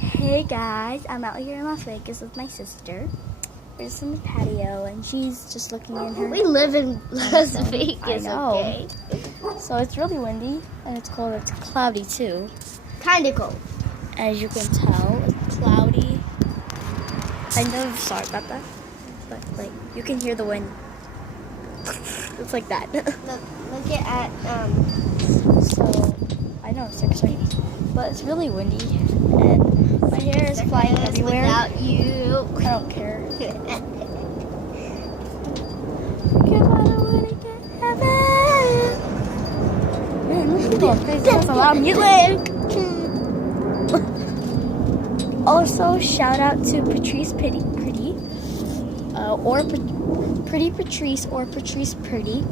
Hey guys, I'm out here in Las Vegas with my sister. We're just in the patio and she's just looking in her. We live in Las I Vegas, know. okay? So it's really windy and it's cold. It's cloudy too. Kinda cold. As you can tell, it's cloudy. I know, sorry about that. But like, you can hear the wind. It's like that. Look at So, I know, it's exciting. But it's really windy and my hair is flying everywhere. Without you. I don't care. Man, look at people crazy. That's a lot of music. Also, shout out to Patrice Pretty, or Pretty Patrice or Patrice Pretty.